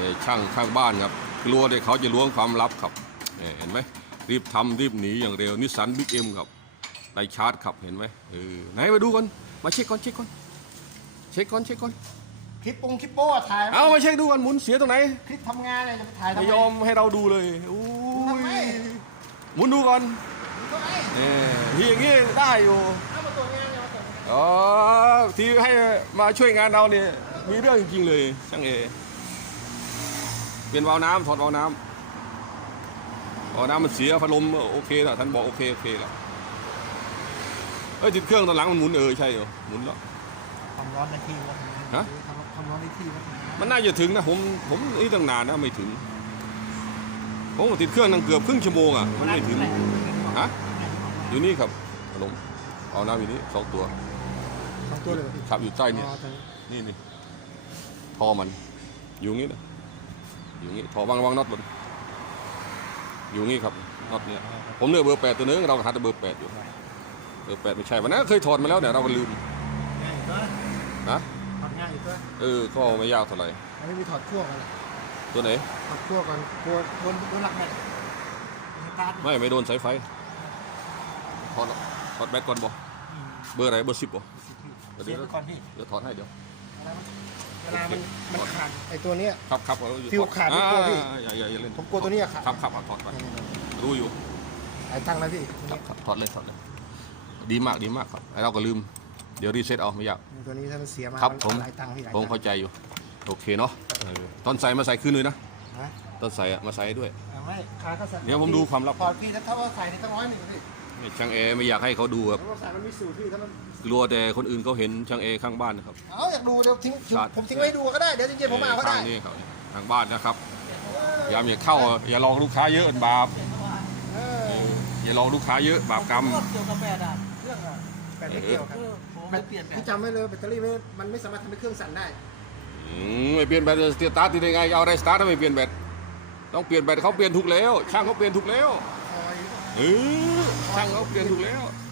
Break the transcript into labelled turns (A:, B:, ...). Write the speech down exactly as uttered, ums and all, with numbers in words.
A: ช่างข้างบ้านครับกลัวเด็กเขาจะล้วงความลับครับเห็นไหมรีบทำรีบหนีอย่างเร็วนิสสันบิ๊กเอ็มครับได้ชาร์จครับเห็นไหมเออไหนมาดูก่อนมาเช็คก่อนเช็คก่อนเช็คก่อนเช็คก่อน
B: คลิปปงคลิปโป้ถ่าย
A: เอามาเช็คดูก่อนหมุนเสียตรงไหน
B: คลิปทำงานเลยจะไปถ่ายทำไม
A: ไม่ยอมให้เราดูเลยอู้ยหมุนดูก่อนเนี่ยอย่างงี้ได้อยู่อ๋อที่ให้มาช่วยงานเราเนี่ยมีเรื่องจริงๆเลยช่างเอเปลี่ยนวาล์วน้ำถอดวาล์วน้ำวาล์วน้ำมันเสียพัดลมโอเคแล้วท่านบอกโอเคโอเคแล้วเอ้ยติดเครื่องตอนหลังมันหมุนเออใช่เหรอหมุนแล้ว
B: ความร้อนในที่วัดฮะความร้อนในที่วัด
A: มันน่าจะถึงนะผมผมนี่ตั้งนานนะไม่ถึงผมติดเครื่องตั้งเกือบครึ่งชั่วโมงอ่ะมันไม่ถึงฮะอยู่นี่ครับพัดลมเอาน้ำอยู่นี่สองตัว
B: สองตัวเลย
A: ขับอยู่ใต้เนี่ยนี่นี่ท่อมันอยู่งี้นะอยู่งี้ท่อวางวางน็อตบนอยู่งี้ครับน็อตเนี่ยผมเลือกเบอร์แปดตัวนึงเราหาแต่เบอร์แปดอยู่เบอร์แปดไม่ใช่วันนั้นเคยถอดมาแล้วเนี่ยเราก็ลืมนะ
B: ถอดง่ายอยู่ตัว
A: เออก็ไม่ยาวเท่าไหร่
B: ไม่มีถอดขั้วกัน
A: ตัวไหน
B: ถอดขั้วกันขั้วโดนโดนหลักแบต
A: ไม่ไม่โดนสายไฟถอดถอดแบตก่อนบ่เบอร์อะไรเบอร์สิบบ่
B: เดี๋ยวก่อนพี่
A: เดี๋ยวถอดให้เดี๋ยว
B: เวลามันมันขาดไอตัวเนี้ย
A: ครับครับ
B: ฟิวขาดไม่กลัวพี่
A: อย่าอย่าอย่าเล่น
B: ผมกลัวตัวนี้ขาด
A: ครับครับถอดไปรู้อยู่
B: ไอ้ตั้งแล้วพี่
A: ถอดเลยถอดเลยดีมากดีมากครับไอเราก็ลืมเดี๋ยวรีเซ็ตเอาไม่ยาก
B: ตัวนี้ถ้ามันเสียมา
A: ครับผม
B: ตังค์พี่
A: ผมเข้าใจอยู่โอเคเนาะตอนใส่มาใส่คืนเลยนะตอนใส่มาใส่ด้วย
B: ไม่ขาก็ใส่
A: เดี๋ยวผมดูความลับ
B: พอพี่ถ้าว่าใส่ในตั้งร้อยหนึ่งพี่
A: ช่างเอไม่อยากให้เขาดูครับ
B: ใส่มันมีสูตรพี่ถ้ามัน
A: กลัวแต่คนอื่นเขาเห็นช่างเอข้างบ้านนะครับ
B: เอาอยากดูเดี๋ยวทิ้งผมทิ้งไว้ดูก็ได้เดี๋ยวจริงๆผมเอาก็ได้
A: นี่เขาทางบ้านนะครับอย่าอย่าเข้าอย่ารอลูกค้าเยอะบาปอย่ารอลูกค้าเยอะบาปกรรม
B: เกี่ยวกับแบตอ่ะเครื่องอ่ะแบตไม่เกี่ยวครับแบตเปลี่ยนพี่จำไว้เลยแบตเตอรี่มันไม่สามารถทำให้เครื่องสั่นได้
A: ไม่เปลี่ยนแบตสตาร์ทได้ไงเอาอะไรสตาร์ทไม่เปลี่ยนแบตต้องเปลี่ยนแบตเขาเปลี่ยนถูกแล้วช่างเขาเปลี่ยนถูกแล้วเออช่างเขาเปลี่ยนถูกแล้ว